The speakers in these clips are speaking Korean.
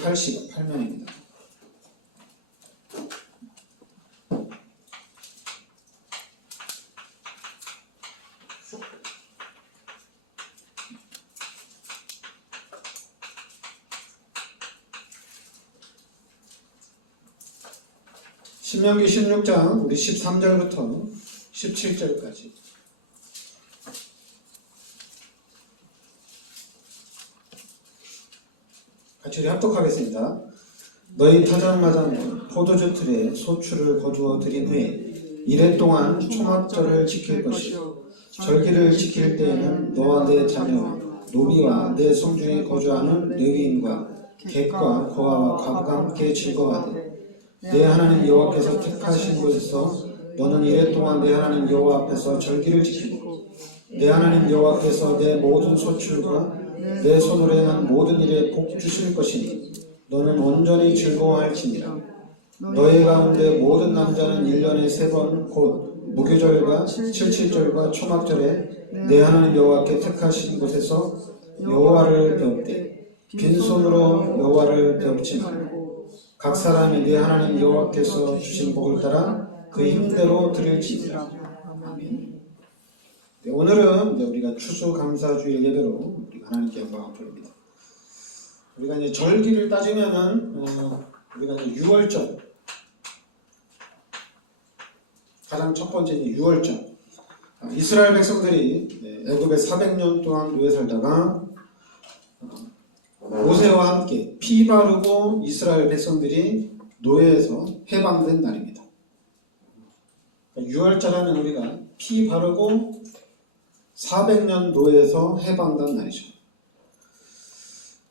88면입니다. 신명기 16장 우리 13절부터 17절까지 같이 우리 합독하겠습니다. 너희 타작마당 포도주 틀에 소출을 거두어 드린 후에 이래 동안 초막절을 지킬 것이요 절기를 지킬 때에는 너와 내 자녀 노비와 내 성중에 거주하는 레위인과 객과 고아와 과부가 함께 즐거워하되 내 하나님 여호와께서 택하신 곳에서 너는 이래 동안 내 하나님 여호와 앞에서 절기를 지키고 내 하나님 여호와께서 내 모든 소출과 내 손으로 행한 모든 일에 복 주실 것이니 너는 온전히 즐거워할지니라. 너희 가운데 모든 남자는 1년에 3번 곧 무교절과 칠칠절과 초막절에 내 하나님 여호와께 택하신 곳에서 여호와를 배웁되 빈손으로 여호와를 배웁지 말고 각 사람이 내 하나님 여호와께서 주신 복을 따라 그 힘대로 드릴지니라. 아멘. 네, 오늘은 우리가 추수감사주일 예배로 우리가 하나님께 영광을 돌립니다. 우리가 이제 절기를 따지면은 우리가 이제 6월절 가장 첫 번째 이제 6월절 이스라엘 백성들이 애굽에 400년 동안 노예 살다가 모세와 함께 피 바르고 이스라엘 백성들이 노예에서 해방된 날입니다. 6월절에는 우리가 피 바르고 400년 노예에서 해방된 날이죠.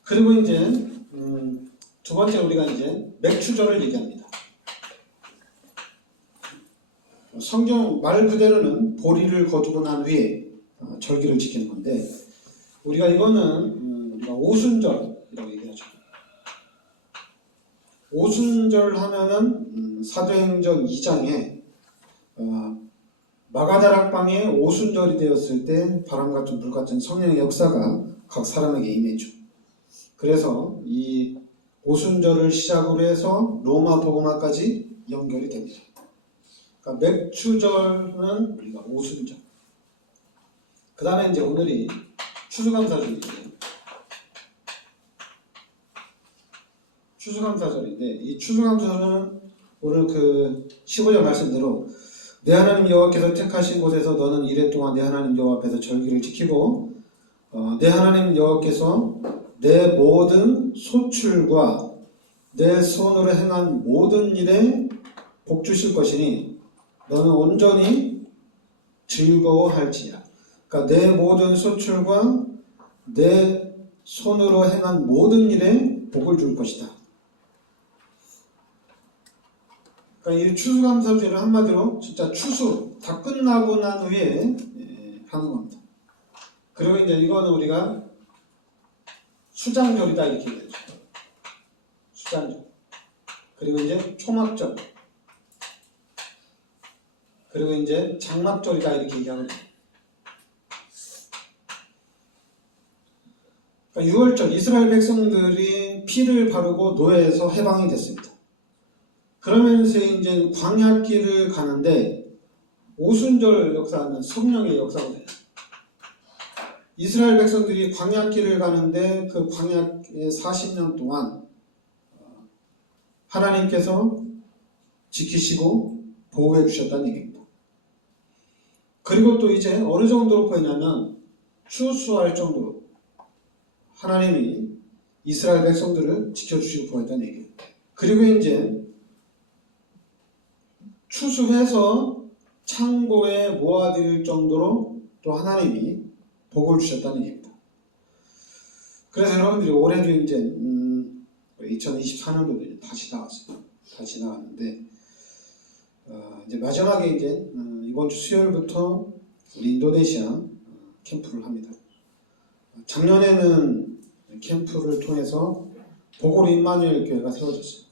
그리고 이제 두 번째 우리가 이제 맥추절을 얘기합니다. 성경 말 그대로는 보리를 거두고 난 후에 절기를 지키는 건데 우리가 이거는 우리가 오순절이라고 얘기하죠. 오순절 하면은 사도행전 2장에 마가다락방에 오순절이 되었을 때 바람 같은 불 같은 성령의 역사가 각 사람에게 임했죠. 그래서 이 오순절을 시작으로 해서 로마 복음화까지 연결이 됩니다. 그러니까 맥추절은 우리가 오순절. 그 다음에 이제 오늘이 추수감사절이에요. 추수감사절인데 이 추수감사절은 오늘 그 15절 말씀대로 내 하나님 여호와께서 택하신 곳에서 너는 이래 동안 내 하나님 여호와 앞에서 절기를 지키고 내 하나님 여호와께서 내 모든 소출과 내 손으로 행한 모든 일에 복 주실 것이니 너는 온전히 즐거워할지니라. 그러니까 내 모든 소출과 내 손으로 행한 모든 일에 복을 줄 것이다. 그러니까 이 추수감사절은 한마디로 진짜 추수 다 끝나고 난 후에 하는 겁니다. 그리고 이제 이거는 우리가 수장절이다 이렇게 얘기하죠. 수장절. 그리고 이제 초막절. 그리고 이제 장막절이다 이렇게 얘기하거든요. 그러니까 6월절 이스라엘 백성들이 피를 바르고 노예에서 해방이 됐습니다. 그러면서 이제 광야길을 가는데 오순절 역사는 성령의 역사거든요. 이스라엘 백성들이 광야길을 가는데 그 광야의 40년 동안 하나님께서 지키시고 보호해 주셨다는 얘기입니다. 그리고 또 이제 어느 정도로 보이냐면 추수할 정도로 하나님이 이스라엘 백성들을 지켜주시고 보호했다는 얘기예요. 그리고 이제 추수해서 창고에 모아드릴 정도로 또 하나님이 복을 주셨다는 얘기입니다. 그래서 여러분들이 올해도 이제 2024년도도 다시 나왔어요. 다시 나왔는데 이제 마지막에 이제 이번 주 수요일부터 우리 인도네시아 캠프를 합니다. 작년에는 캠프를 통해서 보고로 임마누엘 교회가 세워졌어요.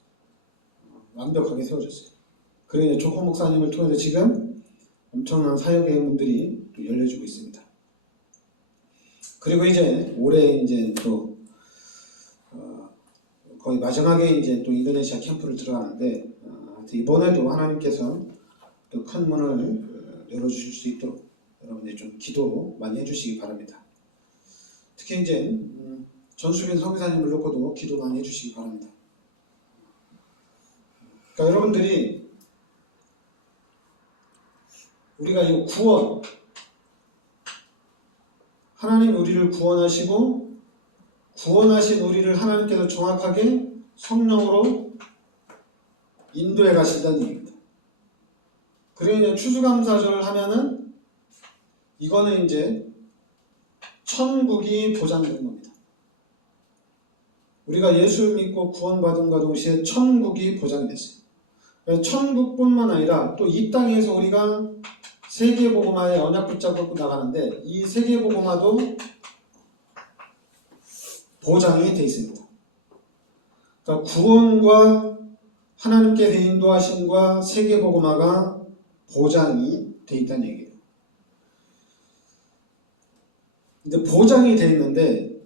완벽하게 세워졌어요. 그리고 이제 조코 목사님을 통해서 지금 엄청난 사역의 문들이 또 열려지고 있습니다. 그리고 이제 올해 이제 또 거의 마지막에 이제 또 인도네시아 캠프를 들어가는데 이번에도 하나님께서 또 큰 문을 열어주실 수 있도록 여러분들 좀 기도 많이 해주시기 바랍니다. 특히 이제 전수빈 선교사님을 놓고도 기도 많이 해주시기 바랍니다. 그러니까 여러분들이 우리가 이 구원, 하나님 우리를 구원하시고 구원하신 우리를 하나님께서 정확하게 성령으로 인도해 가신다는 얘기입니다. 그러니 추수감사절을 하면은 이거는 이제 천국이 보장된 겁니다. 우리가 예수를 믿고 구원받음과 동시에 천국이 보장이 됐어요. 천국뿐만 아니라 또 이 땅에서 우리가 세계복음화에 언약 붙잡고 나가는데 이 세계복음화도 보장이 되어 있습니다. 그러니까 구원과 하나님께서 인도하심과 세계복음화가 보장이 되어 있다는 얘기예요. 근데 보장이 되어 있는데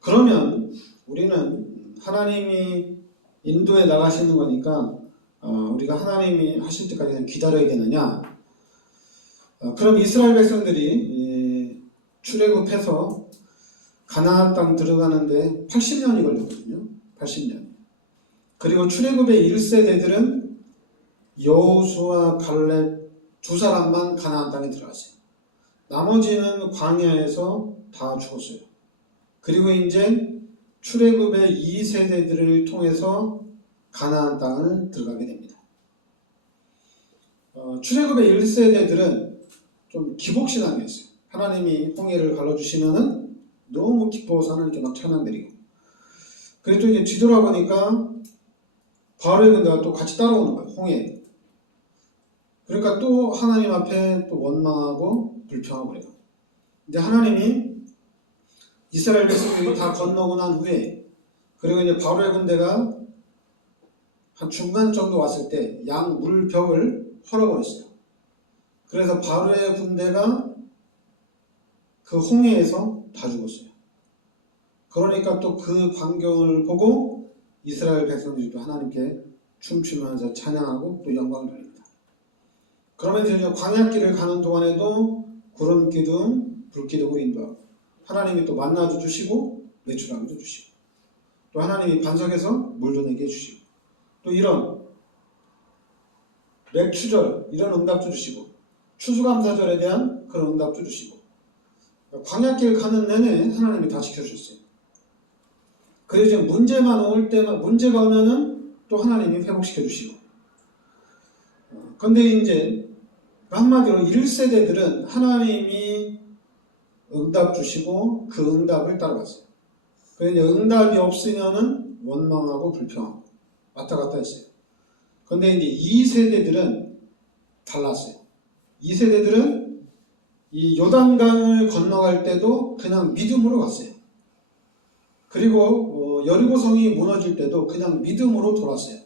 그러면 우리는 하나님이 인도에 나가시는 거니까 우리가 하나님이 하실 때까지 그냥 기다려야 되느냐? 그럼 이스라엘 백성들이 출애굽해서 가나안 땅 들어가는데 80년이 걸렸거든요. 80년. 그리고 출애굽의 1세대들은 여호수아, 갈렙 두 사람만 가나안 땅에 들어갔어요. 나머지는 광야에서 다 죽었어요. 그리고 이제 출애굽의 2세대들을 통해서 가나안 땅을 들어가게 됩니다. 출애굽의 1세대들은 좀 기복신앙이었어요. 하나님이 홍해를 갈라주시면은 너무 기뻐서 하나님께 막 찬양드리고, 그래도 이제 뒤돌아보니까 바로의 군대가 또 같이 따라오는 거예요. 홍해. 그러니까 또 하나님 앞에 또 원망하고 불평하고 그래요. 근데 하나님이 이스라엘 백성들이 다 건너고 난 후에, 그리고 이제 바로의 군대가 한 중간 정도 왔을 때 양 물벽을 헐어버렸어요. 그래서 바로의 군대가 그 홍해에서 다 죽었어요. 그러니까 또 그 광경을 보고 이스라엘 백성들이 또 하나님께 춤추면서 찬양하고 또 영광을 돌립니다. 그러면서 이제 광야길을 가는 동안에도 구름 기둥, 불 기둥을 인도하고, 하나님이 또 만나도 주시고 매출하기도 주시고, 또 하나님이 반석에서 물도 내게 해주시고, 또 이런 맥추절 이런 응답도 주시고, 추수감사절에 대한 그런 응답도 주시고, 광야길 가는 내내 하나님이 다 지켜주셨어요. 그래서 이제 문제만 올 때만, 문제가 오면은 또 하나님이 회복시켜 주시고. 근데 이제 한마디로 1세대들은 하나님이 응답 주시고 그 응답을 따라갔어요. 그래서 응답이 없으면은 원망하고 불평하고 왔다 갔다 했어요. 근데 이제 2세대들은 달랐어요. 2세대들은 이 요단강을 건너갈 때도 그냥 믿음으로 갔어요. 그리고 여리고성이 무너질 때도 그냥 믿음으로 돌았어요.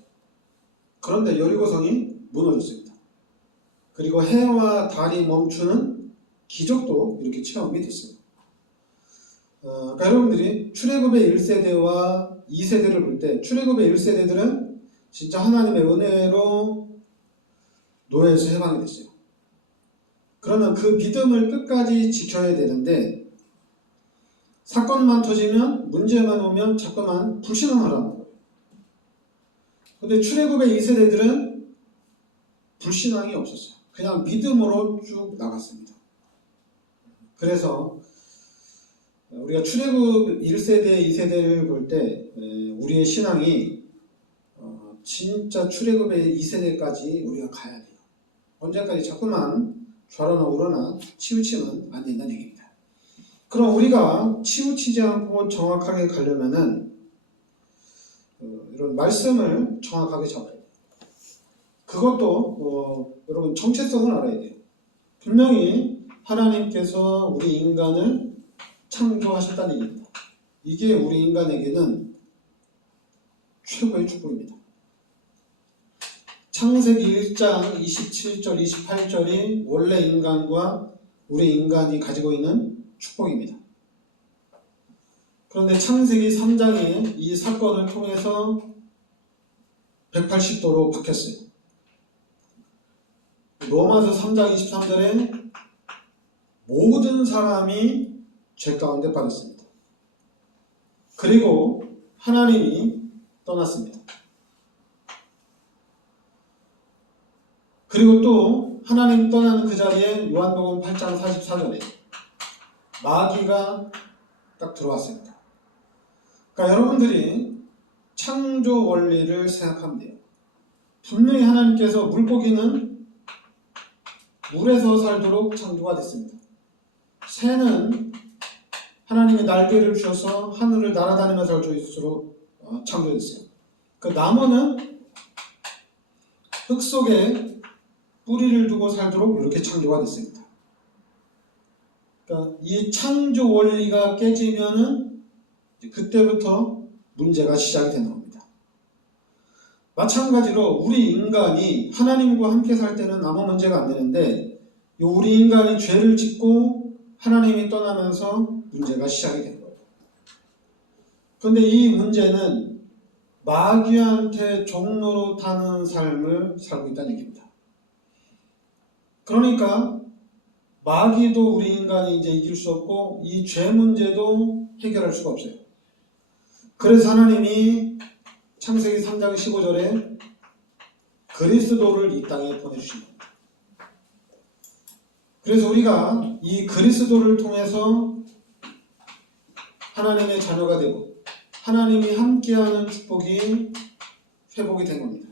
그런데 여리고성이 무너졌습니다. 그리고 해와 달이 멈추는 기적도 이렇게 체험이 됐어요. 그러니까 여러분들이 출애굽의 1세대와 2세대를 볼 때, 출애굽의 1세대들은 진짜 하나님의 은혜로 노예에서 해방이 됐어요. 그러면 그 믿음을 끝까지 지켜야 되는데, 사건만 터지면, 문제만 오면 자꾸만 불신앙하라는 거예요. 근데 출애굽의 2세대들은 불신앙이 없었어요. 그냥 믿음으로 쭉 나갔습니다. 그래서 우리가 출애굽 1세대, 2세대를 볼 때 우리의 신앙이 진짜 출애굽의 2세대까지 우리가 가야 돼요. 언제까지 자꾸만 좌로나 우로나 치우치면 안 된다는 얘기입니다. 그럼 우리가 치우치지 않고 정확하게 가려면은 이런 말씀을 정확하게 잡아야 돼요. 그것도 여러분 정체성을 알아야 돼요. 분명히 하나님께서 우리 인간을 창조하셨다는 얘기입니다. 이게 우리 인간에게는 최고의 축복입니다. 창세기 1장 27절, 28절이 원래 인간과 우리 인간이 가지고 있는 축복입니다. 그런데 창세기 3장에 이 사건을 통해서 180도로 바뀌었어요. 로마서 3장 23절에 모든 사람이 죄 가운데 빠졌습니다. 그리고 하나님이 떠났습니다. 그리고 또 하나님 떠나는 그 자리에 요한복음 8장 44절에 마귀가 딱 들어왔습니다. 그러니까 여러분들이 창조 원리를 생각하면 돼요. 분명히 하나님께서 물고기는 물에서 살도록 창조가 됐습니다. 새는 하나님이 날개를 주셔서 하늘을 날아다니면서 살 수 있도록 창조됐어요. 그 나무는 흙 속에 뿌리를 두고 살도록 이렇게 창조가 됐습니다. 그러니까 이 창조 원리가 깨지면은 그때부터 문제가 시작이 되는 겁니다. 마찬가지로 우리 인간이 하나님과 함께 살 때는 아무 문제가 안 되는데 우리 인간이 죄를 짓고 하나님이 떠나면서 문제가 시작이 된 거예요. 그런데 이 문제는 마귀한테 종로로 타는 삶을 살고 있다는 얘기입니다. 그러니까 마귀도 우리 인간이 이제 이길 수 없고 이 죄 문제도 해결할 수가 없어요. 그래서 하나님이 창세기 3장 15절에 그리스도를 이 땅에 보내주신 겁니다. 그래서 우리가 이 그리스도를 통해서 하나님의 자녀가 되고 하나님이 함께하는 축복이 회복이 된 겁니다.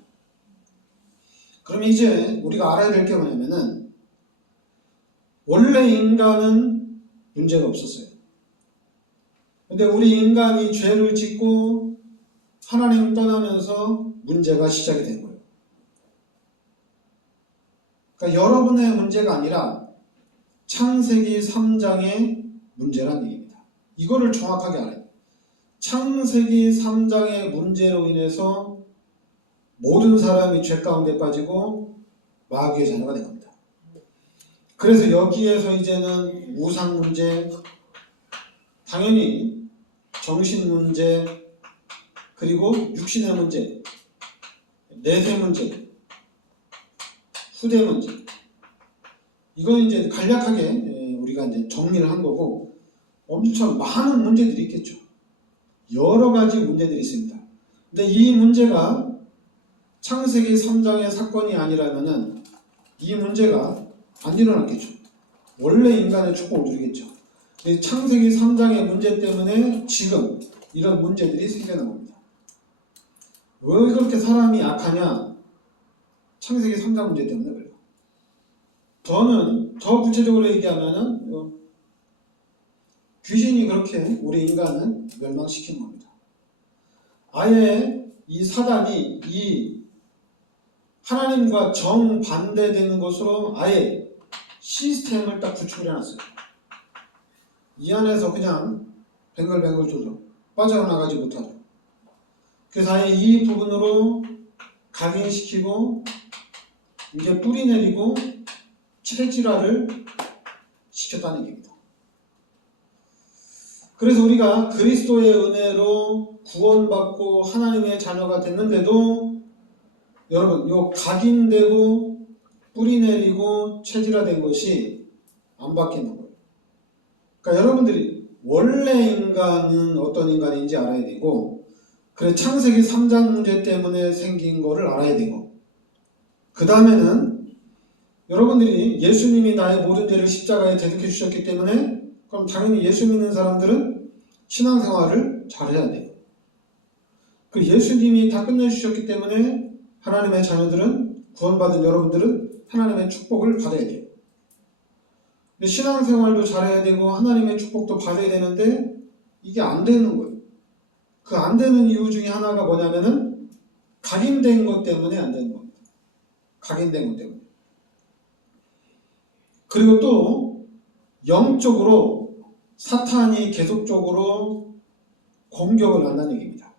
그럼 이제 우리가 알아야 될 게 뭐냐면은 원래 인간은 문제가 없었어요. 근데 우리 인간이 죄를 짓고 하나님 떠나면서 문제가 시작이 된 거예요. 그러니까 여러분의 문제가 아니라 창세기 3장의 문제란 얘기입니다. 이거를 정확하게 알아요. 창세기 3장의 문제로 인해서 모든 사람이 죄 가운데 빠지고 마귀의 자녀가 된 겁니다. 그래서 여기에서 이제는 우상 문제, 당연히 정신 문제, 그리고 육신의 문제, 내세 문제, 후대 문제, 이건 이제 간략하게 우리가 이제 정리를 한 거고 엄청 많은 문제들이 있겠죠. 여러 가지 문제들이 있습니다. 근데 이 문제가 창세기 3장의 사건이 아니라면은 이 문제가 안 일어났겠죠. 원래 인간의 축복을 누리겠죠. 창세기 3장의 문제 때문에 지금 이런 문제들이 생겨난 겁니다. 왜 그렇게 사람이 악하냐? 창세기 3장 문제 때문에 그래요. 저는 더 구체적으로 얘기하면은 귀신이 그렇게 우리 인간을 멸망시킨 겁니다. 아예 이 사단이 이 하나님과 정반대되는 것으로 아예 시스템을 딱 구축을 해놨어요. 이 안에서 그냥 뱅글뱅글 돌죠. 빠져나가지 못하죠. 그래서 아예 이 부분으로 각인시키고 이제 뿌리 내리고 체질화를 시켰다는 얘기입니다. 그래서 우리가 그리스도의 은혜로 구원받고 하나님의 자녀가 됐는데도 여러분 요 각인되고 뿌리 내리고 체질화된 것이 안 바뀌는 거예요. 그러니까 여러분들이 원래 인간은 어떤 인간인지 알아야 되고 그래 창세기 3장 문제 때문에 생긴 거를 알아야 되고 그 다음에는 여러분들이 예수님이 나의 모든 죄를 십자가에 대속해 주셨기 때문에 그럼 당연히 예수 믿는 사람들은 신앙생활을 잘해야 돼요. 그 예수님이 다 끝내주셨기 때문에 하나님의 자녀들은 구원받은 여러분들은 하나님의 축복을 받아야 돼요. 근데 신앙생활도 잘해야 되고 하나님의 축복도 받아야 되는데 이게 안 되는 거예요. 그 안 되는 이유 중에 하나가 뭐냐면은 각인된 것 때문에 안 되는 겁니다. 각인된 것 때문에. 그리고 또 영적으로 사탄이 계속적으로 공격을 한다는 얘기입니다.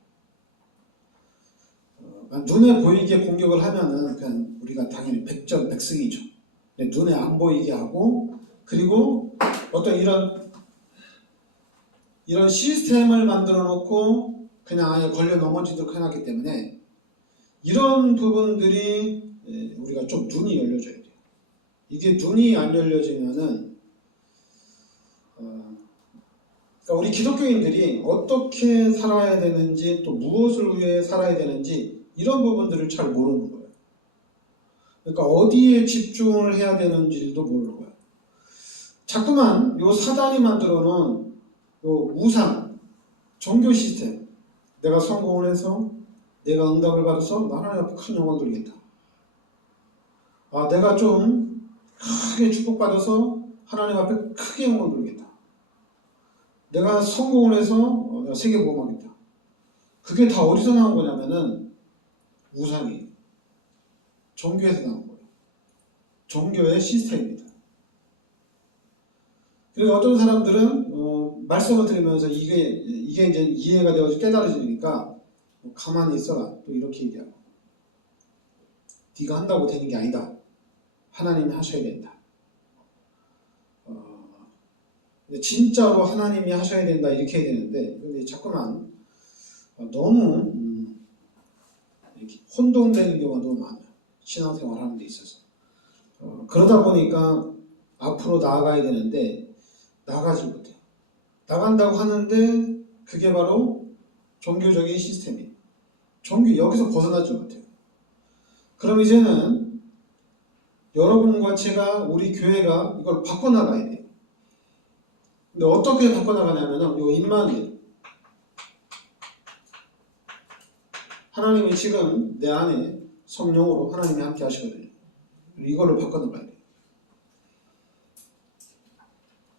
눈에 보이게 공격을 하면은 그냥 우리가 당연히 백전백승이죠. 눈에 안 보이게 하고 그리고 어떤 이런 이런 시스템을 만들어 놓고 그냥 아예 걸려 넘어지도록 해놨기 때문에 이런 부분들이 우리가 좀 눈이 열려져야 돼요. 이게 눈이 안 열려지면은 그러니까 우리 기독교인들이 어떻게 살아야 되는지 또 무엇을 위해 살아야 되는지 이런 부분들을 잘 모르는 거예요. 그러니까 어디에 집중을 해야 되는지도 모르는 거예요. 자꾸만 요 사단이 만들어 놓은 요 우상, 종교 시스템, 내가 성공을 해서 내가 응답을 받아서 나 하나님 앞에 큰 영광 돌리겠다. 내가 좀 크게 축복받아서 하나님 앞에 크게 영광 돌리겠다. 내가 성공을 해서 내가 세계복음하겠다. 그게 다 어디서 나온 거냐면은 우상이에요. 종교에서 나온 거예요. 종교의 시스템입니다. 그리고 어떤 사람들은 말씀을 들으면서 이게 이제 이해가 되어서 깨달아지니까 가만히 있어라 또 이렇게 얘기하고, 네가 한다고 되는 게 아니다. 하나님이 하셔야 된다. 진짜로 하나님이 하셔야 된다 이렇게 해야 되는데, 근데 자꾸만 너무 이렇게 혼동되는 경우가 너무 많아요. 신앙생활 하는 데 있어서. 그러다 보니까 앞으로 나아가야 되는데 나가지 못해요. 나간다고 하는데 그게 바로 종교적인 시스템이에요. 여기서 벗어나지 못해요. 그럼 이제는 여러분과 제가, 우리 교회가 이걸 바꿔나가야 돼요. 근데 어떻게 바꿔나가냐면은 요 입만이에요. 하나님이 지금 내 안에 성령으로 하나님이 함께 하시거든요. 이걸로 바꿔나가야 돼요.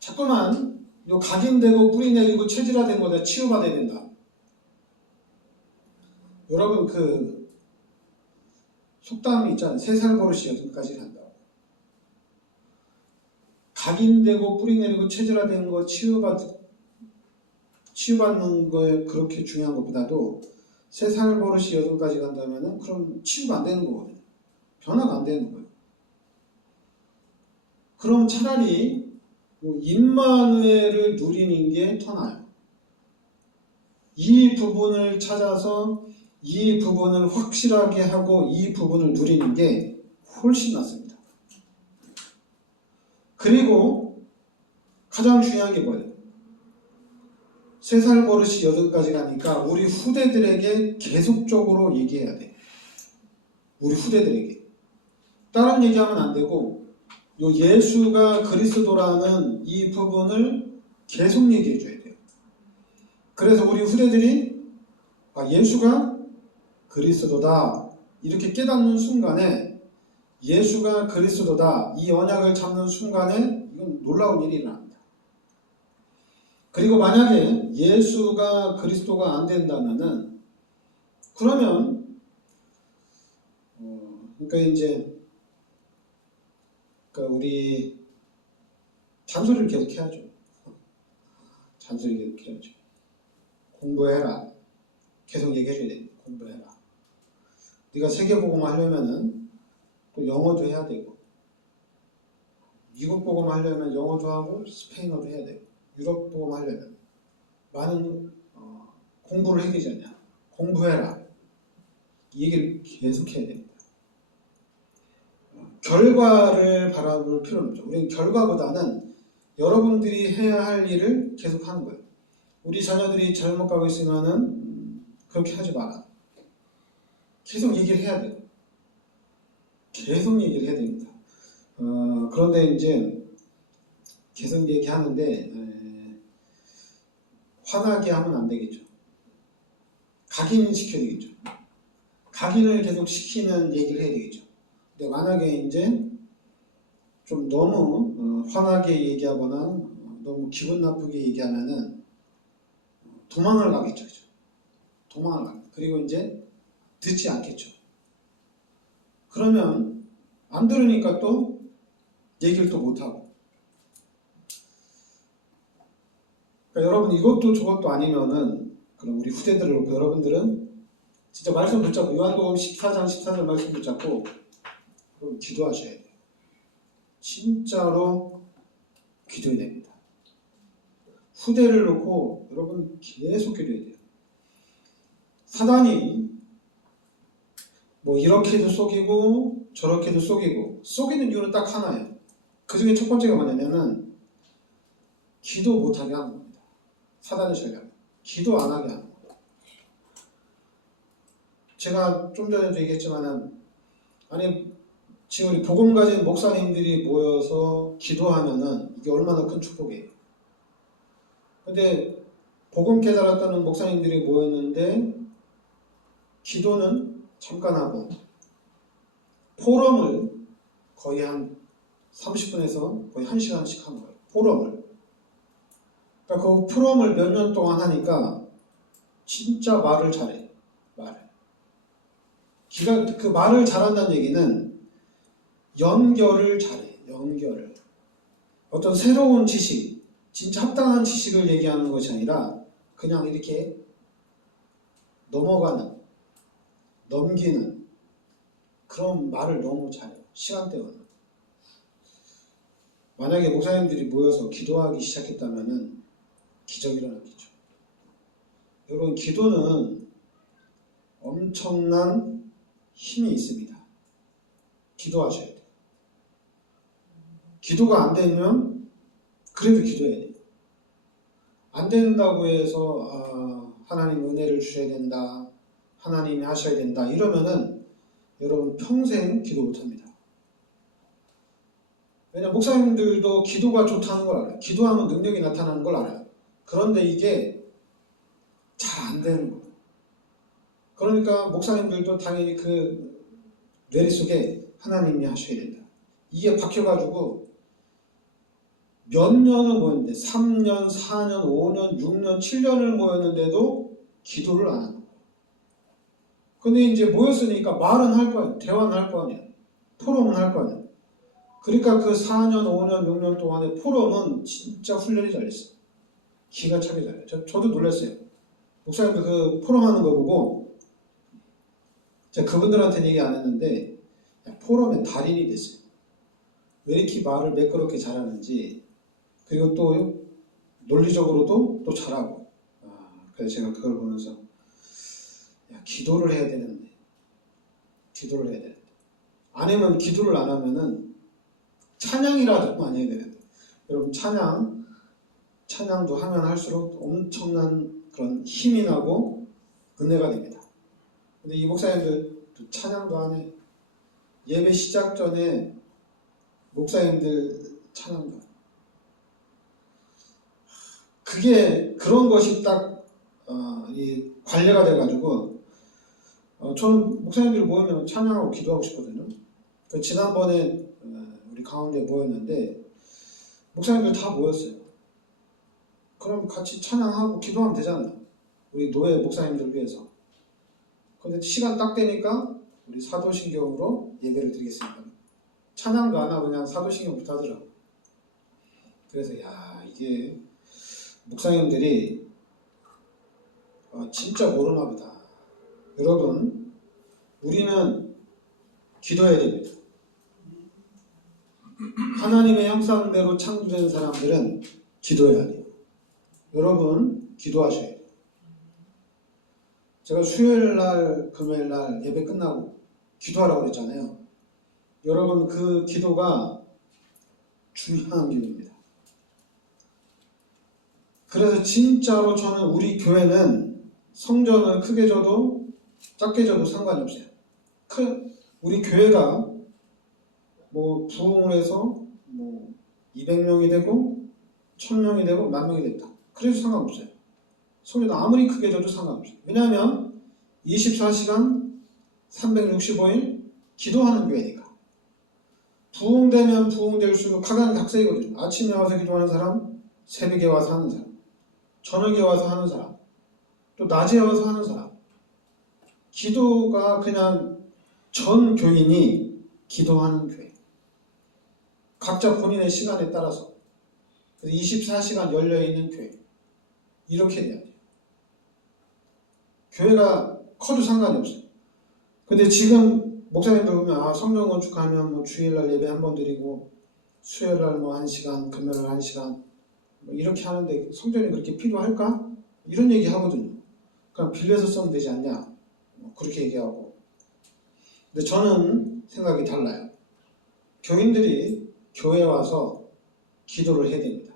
자꾸만 요 각인되고 뿌리 내리고 체질화된 거다 치유받아야 된다. 여러분 그 속담이 있잖아요. 3살 버릇이 8까지 간다고. 각인되고 뿌리 내리고 체질화된 거 치유받는 거에 그렇게 중요한 것보다도 3살 버릇이 8까지 간다면은 그럼 치유가 안 되는 거거든요. 변화가 안 되는 거예요. 그럼 차라리 임마누엘을 누리는 게 더 나아요. 이 부분을 찾아서 이 부분을 확실하게 하고 이 부분을 누리는 게 훨씬 낫습니다. 그리고 가장 중요한 게 뭐예요? 3살 버릇이 8까지 가니까 우리 후대들에게 계속적으로 얘기해야 돼. 우리 후대들에게. 다른 얘기하면 안 되고 요 예수가 그리스도라는 이 부분을 계속 얘기해 줘야 돼요. 그래서 우리 후대들이 예수가 그리스도다 이렇게 깨닫는 순간에, 예수가 그리스도다 이 언약을 잡는 순간에 이건 놀라운 일이 일어납니다. 그리고 만약에 예수가 그리스도가 안 된다면은 그러면 그러니까 이제 우리 잔소리를 계속 해야죠. 잔소리 계속 해야죠. 공부해라. 계속 얘기해줘야 됩니다. 공부해라. 네가 세계복음 하려면은 또 영어도 해야 되고, 미국 복음 하려면 영어도 하고 스페인어도 해야 되고, 유럽 복음 하려면 많은 공부를 해야 되지 않냐. 공부해라. 이 얘기를 계속 해야 됩니다. 결과를 바라볼 필요는 없죠. 우리는 결과보다는 여러분들이 해야 할 일을 계속 하는 거예요. 우리 자녀들이 잘못 가고 있으면은 그렇게 하지 마라. 계속 얘기를 해야 돼요. 계속 얘기를 해야 됩니다. 그런데 이제 계속 얘기하는데 화나게 하면 안 되겠죠. 각인을 시켜야 되겠죠. 각인을 계속 시키는 얘기를 해야 되겠죠. 근데 만약에 이제 좀 너무 화나게 얘기하거나 너무 기분 나쁘게 얘기하면은 도망을 가겠죠. 그죠? 도망을 가겠죠. 그리고 이제 듣지 않겠죠. 그러면 안 들으니까 또 얘기를 또 못하고. 그러니까 여러분 이것도 저것도 아니면은 그럼 우리 후대들을 놓고 여러분들은 진짜 말씀 붙잡고 요한복음 14장 14절 말씀 붙잡고 그럼 기도하셔야 돼요. 진짜로 기도해야 됩니다. 후대를 놓고 여러분 계속 기도해야 돼요. 사단이 뭐 이렇게도 속이고 저렇게도 속이고, 속이는 이유는 딱 하나예요. 그 중에 첫 번째가 뭐냐면은 기도 못하게 하는 겁니다. 사단의 전략. 기도 안 하게 하는 거예요. 제가 좀 전에도 얘기했지만은, 아니 지금 우리 복음 가진 목사님들이 모여서 기도하면은 이게 얼마나 큰 축복이에요. 근데 복음 깨달았다는 목사님들이 모였는데 기도는 잠깐 하고 포럼을 거의 한 30분에서 거의 1시간씩 하는 거예요. 포럼을. 그러니까 그 포럼을 몇 년 동안 하니까 진짜 말을 잘해. 말을. 그 말을 잘한다는 얘기는 연결을 잘해. 연결을. 어떤 새로운 지식, 진짜 합당한 지식을 얘기하는 것이 아니라 그냥 이렇게 넘어가는, 넘기는 그런 말을 너무 잘해요. 시간대로는. 만약에 목사님들이 모여서 기도하기 시작했다면은 기적이 일어나겠죠. 여러분, 기도는 엄청난 힘이 있습니다. 기도하셔야 돼요. 기도가 안 되면 그래도 기도해야 돼요. 안 된다고 해서 하나님 은혜를 주셔야 된다, 하나님이 하셔야 된다 이러면은 여러분 평생 기도 못합니다. 왜냐면 목사님들도 기도가 좋다는 걸 알아요. 기도하면 능력이 나타나는 걸 알아요. 그런데 이게 잘 안 되는 거예요. 그러니까 목사님들도 당연히 그 뇌리 속에 하나님이 하셔야 된다, 이게 박혀가지고 몇 년을 모였는데 3년, 4년, 5년, 6년, 7년을 모였는데도 기도를 안 하는 거예요. 근데 이제 모였으니까 말은 할 거 아니에요. 대화는 할 거 아니에요. 포럼은 할 거 아니에요. 그러니까 그 4년, 5년, 6년 동안의 포럼은 진짜 훈련이 잘했어요. 기가 차게 잘해요. 저도 놀랐어요. 목사님들 그 포럼 하는 거 보고 제가 그분들한테는 얘기 안 했는데 포럼의 달인이 됐어요. 왜 이렇게 말을 매끄럽게 잘하는지, 그리고 또 논리적으로도 또 잘하고. 그래서 제가 그걸 보면서 기도를 해야 되는데, 기도를 해야 되는데, 아니면 기도를 안 하면은 찬양이라도 많이 해야 되는데, 여러분 찬양도 하면 할수록 엄청난 그런 힘이 나고 은혜가 됩니다. 근데 이 목사님들 찬양도 안 해. 예배 시작 전에 목사님들 찬양도. 그게 그런 것이 딱 이 관례가 돼가지고 저는 목사님들 모이면 찬양하고 기도하고 싶거든요. 지난번에 우리 가운데 모였는데 목사님들 다 모였어요. 그럼 같이 찬양하고 기도하면 되잖아요. 우리 노예 목사님들 위해서. 근데 시간 딱 되니까 우리 사도신경으로 예배를 드리겠습니다. 찬양도 안 하고 그냥 사도신경부터 하더라고요. 그래서 이게 목사님들이 진짜 모르나 보다. 여러분, 우리는 기도해야 됩니다. 하나님의 형상대로 창조된 사람들은 기도해야 돼요. 여러분, 기도하셔야 돼요. 제가 수요일날, 금요일날 예배 끝나고 기도하라고 그랬잖아요. 여러분, 그 기도가 중요한 기도입니다. 그래서 진짜로 저는 우리 교회는 성전을 크게 져도 작게 져도 상관이 없어요. 우리 교회가 뭐 부흥을 해서 뭐 200명이 되고 1000명이 되고 10,000명이 됐다. 그래도 상관없어요. 성전 아무리 크게 져도 상관없어요. 왜냐하면 24시간 365일 기도하는 교회니까. 부흥되면 부흥될수록 각양각색이거든요. 아침에 와서 기도하는 사람, 새벽에 와서 하는 사람, 저녁에 와서 하는 사람, 또 낮에 와서 하는 사람. 기도가 그냥 전 교인이 기도하는 교회. 각자 본인의 시간에 따라서 24시간 열려있는 교회. 이렇게 돼야 돼요. 교회가 커도 상관이 없어요. 근데 지금 목사님들 보면 성령 건축하면 뭐 주일날 예배 한 번 드리고 수요일날 뭐 1시간, 금요일날 1시간 뭐 이렇게 하는데 성전이 그렇게 필요할까? 이런 얘기 하거든요. 그냥 빌려서 쓰면 되지 않냐? 뭐 그렇게 얘기하고. 근데 저는 생각이 달라요. 교인들이 교회에 와서 기도를 해야 됩니다.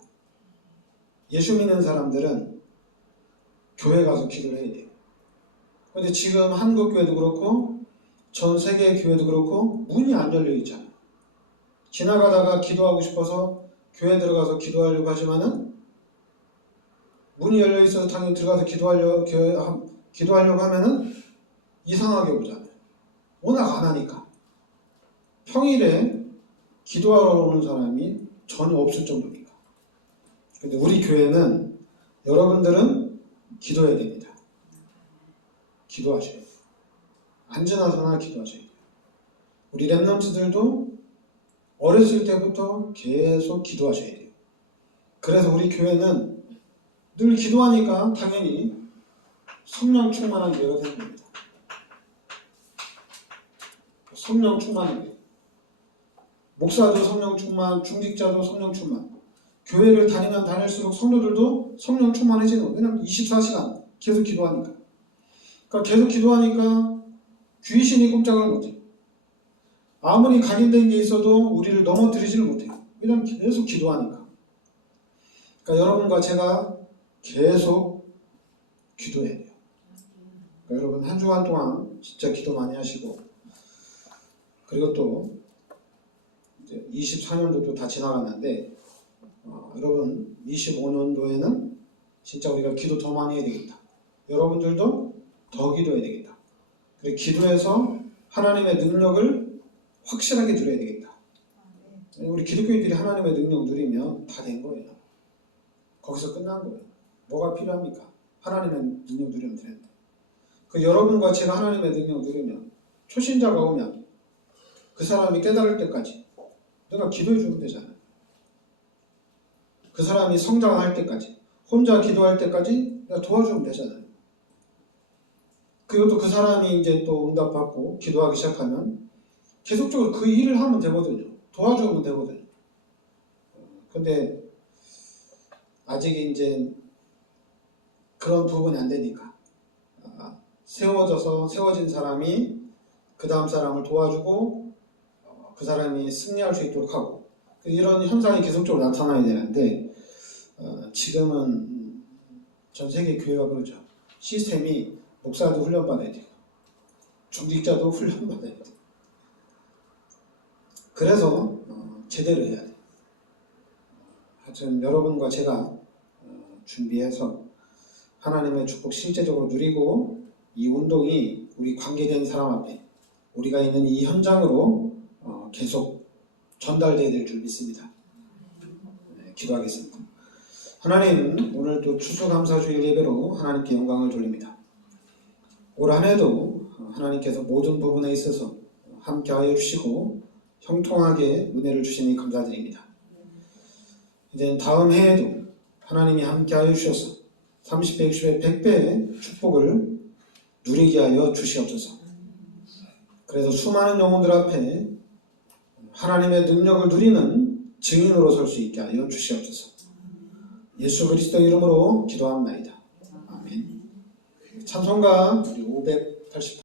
예수 믿는 사람들은 교회 가서 기도를 해야 돼요. 근데 지금 한국 교회도 그렇고 전 세계 교회도 그렇고 문이 안 열려 있잖아요. 지나가다가 기도하고 싶어서 교회 들어가서 기도하려고 하지만은 문이 열려 있어서 당연히 들어가서 기도하려고 하면은 이상하게 보잖아요. 워낙 안 하니까. 평일에 기도하러 오는 사람이 전혀 없을 정도니까. 근데 우리 교회는 여러분들은 기도해야 됩니다. 기도하셔야 돼요. 앉으나서나 기도하셔야 돼요. 우리 랩런트들도 어렸을 때부터 계속 기도하셔야 돼요. 그래서 우리 교회는 늘 기도하니까 당연히 성령 충만한 교회가 되는 겁니다. 성령 충만한 교회. 목사도 성령 충만, 중직자도 성령 충만. 교회를 다니면 다닐수록 성도들도 성령 충만해지는 거예요. 왜냐하면 24시간 계속 기도하니까. 그러니까 계속 기도하니까 귀신이 꼼짝을 못해요. 아무리 각인된 게 있어도 우리를 넘어뜨리지를 못해요. 왜냐하면 계속 기도하니까. 그러니까 여러분과 제가 계속 기도해야 돼요. 그러니까 여러분 한 주간 동안 진짜 기도 많이 하시고, 그리고 또 이제 24년도도 다 지나갔는데 여러분 25년도에는 진짜 우리가 기도 더 많이 해야 되겠다. 여러분들도 더 기도해야 되겠다. 그리고 기도해서 하나님의 능력을 확실하게 누려야 되겠다. 우리 기독교인들이 하나님의 능력 누리면 다 된 거예요. 거기서 끝난 거예요. 뭐가 필요합니까? 하나님의 능력 누리면 되는데. 그 여러분과 제가 하나님의 능력 누리면 초신자가 오면 그 사람이 깨달을 때까지 내가 기도해 주면 되잖아요. 그 사람이 성장할 때까지, 혼자 기도할 때까지 내가 도와주면 되잖아요. 그리고 또 그 사람이 이제 또 응답받고 기도하기 시작하면 계속적으로 그 일을 하면 되거든요. 도와주면 되거든요. 근데 아직 이제 그런 부분이 안 되니까 세워진 사람이 그 다음 사람을 도와주고 그 사람이 승리할 수 있도록 하고 이런 현상이 계속적으로 나타나야 되는데 지금은 전 세계 교회가 그러죠. 시스템이 목사도 훈련받아야 되고 중직자도 훈련받아야 돼요. 그래서 제대로 해야 돼요. 하여튼 여러분과 제가 준비해서 하나님의 축복 실제적으로 누리고 이 운동이 우리 관계된 사람 앞에 우리가 있는 이 현장으로 계속 전달되어야 될 줄 믿습니다. 네, 기도하겠습니다. 하나님, 오늘 또 추수감사주일 예배로 하나님께 영광을 돌립니다. 올 한 해도 하나님께서 모든 부분에 있어서 함께하여 주시고 형통하게 은혜를 주시니 감사드립니다. 이제 다음 해에도 하나님이 함께하여 주셔서 30배, 60배, 100배의 축복을 누리게 하여 주시옵소서. 그래서 수많은 영혼들 앞에 하나님의 능력을 누리는 증인으로 설 수 있게 하여 주시옵소서. 예수 그리스도 이름으로 기도합니다. 아멘. 찬송가 580